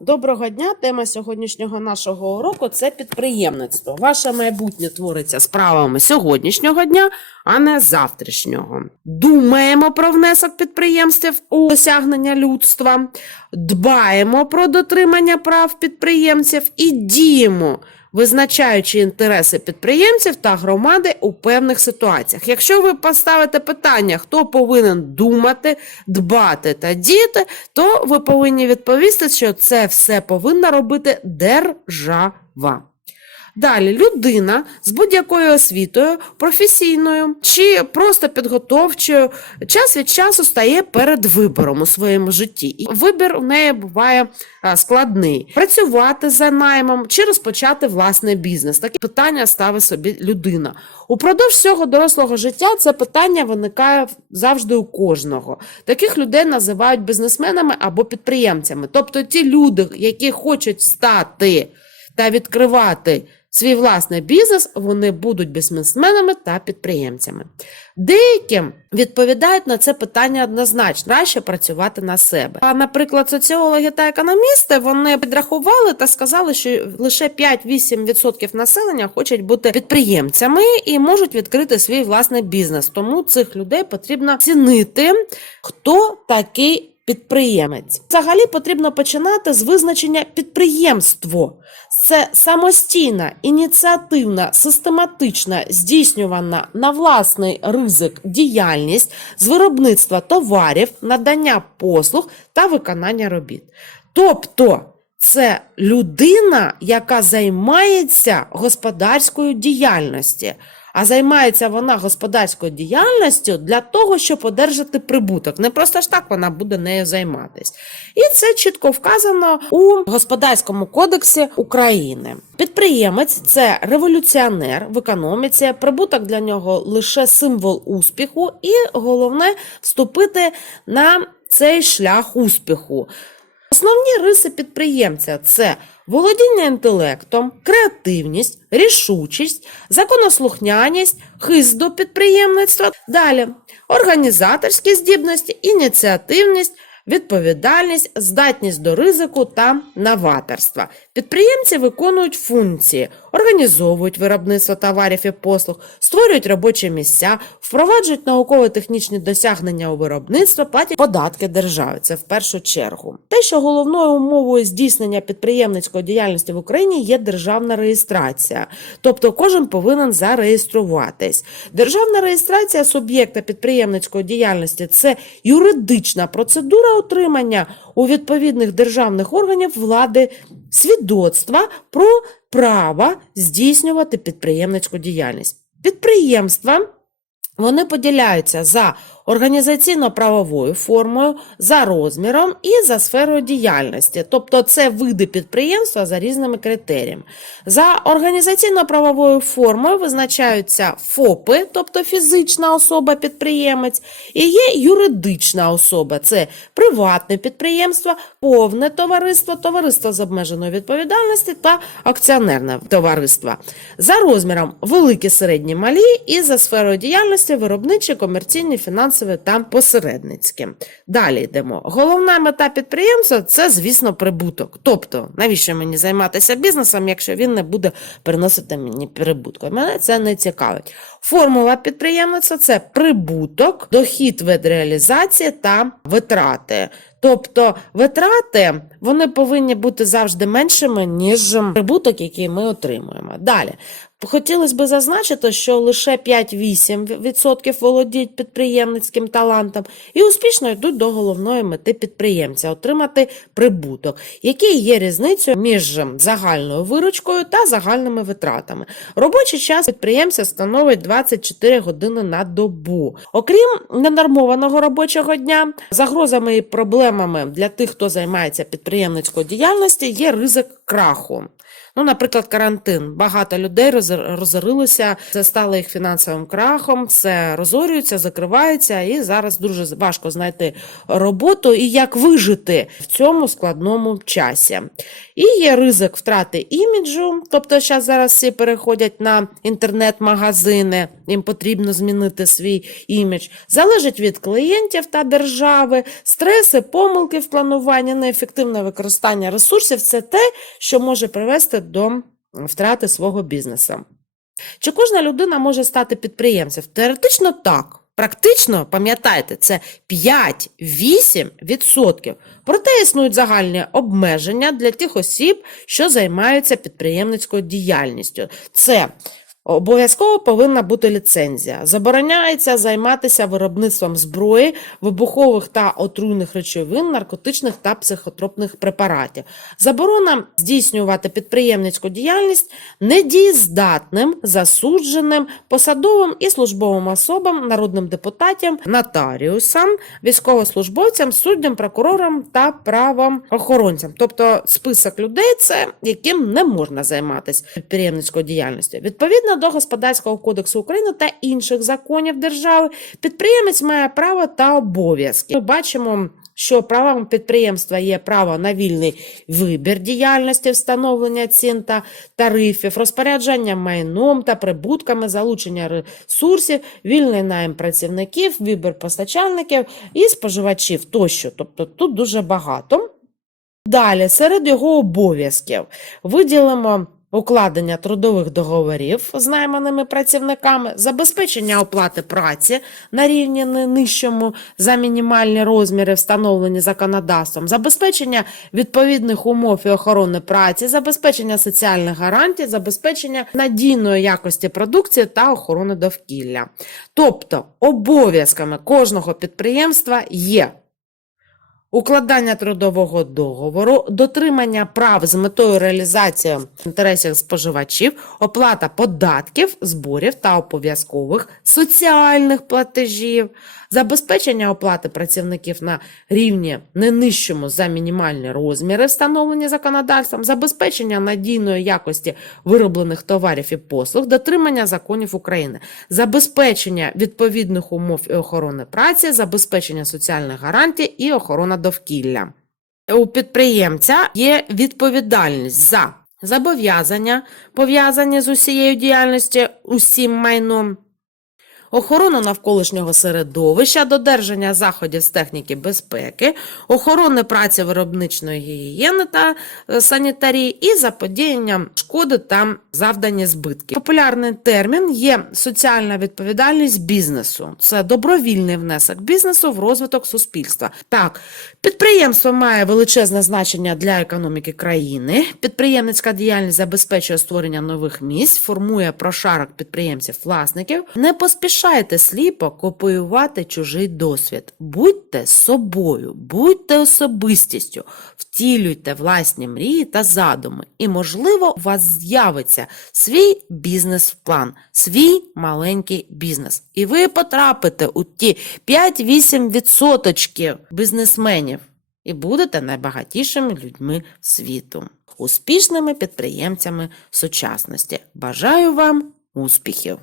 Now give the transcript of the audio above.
Доброго дня. Тема сьогоднішнього нашого уроку це підприємництво. Ваше майбутнє твориться справами сьогоднішнього дня, а не завтрашнього. Думаємо про внесок підприємств у досягнення людства, дбаємо про дотримання прав підприємців і діємо, визначаючи інтереси підприємців та громади у певних ситуаціях. Якщо ви поставите питання, хто повинен думати, дбати та діяти, то ви повинні відповісти, що це все повинна робити держава. Далі людина з будь-якою освітою, професійною чи просто підготовчою, час від часу стає перед вибором у своєму житті. І вибір у неї буває складний: працювати за наймом чи розпочати власний бізнес. Такі питання ставить собі людина. Упродовж всього дорослого життя це питання виникає завжди у кожного. Таких людей називають бізнесменами або підприємцями. Тобто ті люди, які хочуть стати та відкривати свій власний бізнес, вони будуть бізнесменами та підприємцями. Деяким відповідають на це питання однозначно, краще працювати на себе. А, наприклад, соціологи та економісти вони підрахували та сказали, що лише 5-8% населення хочуть бути підприємцями і можуть відкрити свій власний бізнес. Тому цих людей потрібно цінити, хто такий підприємець. Взагалі потрібно починати з визначення підприємство. Це самостійна, ініціативна, систематична, здійснювана на власний ризик діяльність з виробництва товарів, надання послуг та виконання робіт. Тобто це людина, яка займається господарською діяльністю. А займається вона господарською діяльністю для того, щоб одержати прибуток. Не просто ж так вона буде нею займатися. І це чітко вказано у господарському кодексі України. Підприємець це революціонер в економіці, прибуток для нього лише символ успіху, і головне вступити на цей шлях успіху. Основні риси підприємця це володіння інтелектом, креативність, рішучість, законослухняність, хист до підприємництва. Далі організаторські здібності, ініціативність, відповідальність, здатність до ризику та новаторства. Підприємці виконують функції, організовують виробництво товарів і послуг, створюють робочі місця, впроваджують науково-технічні досягнення у виробництво, платять податки державі. Це в першу чергу. Те, що головною умовою здійснення підприємницької діяльності в Україні є державна реєстрація, тобто кожен повинен зареєструватись. Державна реєстрація суб'єкта підприємницької діяльності це юридична процедура отримання у відповідних державних органів влади свідоцтва про право здійснювати підприємницьку діяльність. Підприємства вони поділяються за організаційно-правовою формою, за розміром і за сферою діяльності. Тобто це види підприємства за різними критеріями. За організаційно-правовою формою визначаються ФОПи, тобто фізична особа-підприємець, і є юридична особа це приватне підприємство, повне товариство, товариство з обмеженою відповідальністю та акціонерне товариство. За розміром великі, середні, малі і за сферою діяльності виробничі, комерційні, фінансові та посередницькі. Далі йдемо. Головна мета підприємства це, звісно, прибуток. Тобто, навіщо мені займатися бізнесом, якщо він не буде приносити мені прибутку? Мене це не цікавить. Формула підприємництва це прибуток, дохід від реалізації та витрати. Тобто витрати вони повинні бути завжди меншими, ніж прибуток, який ми отримуємо. Далі. Хотілося б зазначити, що лише 5-8% володіють підприємницьким талантом і успішно йдуть до головної мети підприємця отримати прибуток, який є різницею між загальною виручкою та загальними витратами. Робочий час підприємця становить 24 години на добу. Окрім ненормованого робочого дня, загрозами і проблемами для тих, хто займається підприємницькою діяльністю, є ризик краху. Ну, наприклад, карантин. Багато людей роз- розорилося, це стало їх фінансовим крахом, все розорюється, закривається, і зараз дуже важко знайти роботу і як вижити в цьому складному часі. І є ризик втрати іміджу, тобто зараз зараз всі переходять на інтернет-магазини, їм потрібно змінити свій імідж. Залежить від клієнтів та держави, стреси, помилки в плануванні, неефективне використання ресурсів це те, що може привести до втрати свого бізнесу. Чи кожна людина може стати підприємцем? Теоретично так. Практично, пам'ятайте, це 5-8%. Проте існують загальні обмеження для тих осіб, що займаються підприємницькою діяльністю. Це обов'язково повинна бути ліцензія. Забороняється займатися виробництвом зброї, вибухових та отруйних речовин, наркотичних та психотропних препаратів. Заборона здійснювати підприємницьку діяльність недієздатним, засудженим, посадовим і службовим особам, народним депутатам, нотаріусам, військовослужбовцям, суддям, прокурорам та правоохоронцям. Тобто список людей це яким не можна займатися підприємницькою діяльністю. Відповідно до Господарського кодексу України та інших законів держави, підприємець має право та обов'язки. Ми бачимо. Що правом підприємства є право на вільний вибір діяльності, встановлення цін та тарифів, розпорядження майном та прибутками, залучення ресурсів, вільний найм працівників, вибір постачальників і споживачів тощо. Тобто тут дуже багато. Далі, серед його обов'язків виділимо укладення трудових договорів з найманими працівниками, забезпечення оплати праці на рівні не нижчому за мінімальні розміри, встановлені законодавством, забезпечення відповідних умов і охорони праці, забезпечення соціальних гарантій, забезпечення надійної якості продукції та охорони довкілля. Тобто обов'язками кожного підприємства є укладання трудового договору, дотримання прав з метою реалізації інтересів споживачів, оплата податків, зборів та обов'язкових соціальних платежів, забезпечення оплати працівників на рівні не нижчому за мінімальні розміри, встановлені законодавством, забезпечення надійної якості вироблених товарів і послуг, дотримання законів України, забезпечення відповідних умов і охорони праці, забезпечення соціальних гарантій і охорона довкілля. У підприємця є відповідальність за зобов'язання, пов'язані з усією діяльністю, усім майном, охорону навколишнього середовища, додержання заходів з техніки безпеки, охорони праці виробничної гігієни та е, санітарії і заподіяння шкоди та завдані збитки. Популярний термін є соціальна відповідальність бізнесу. Це добровільний внесок бізнесу в розвиток суспільства. Так, підприємство має величезне значення для економіки країни. Підприємницька діяльність забезпечує створення нових місць, формує прошарок підприємців-власників. Не поспішайте сліпо копіювати чужий досвід. Будьте собою, будьте особистістю, втілюйте власні мрії та задуми, і, можливо, у вас з'явиться свій бізнес-план, свій маленький бізнес. І ви потрапите у ті 5-8% бізнесменів і будете найбагатішими людьми світу, успішними підприємцями сучасності. Бажаю вам успіхів!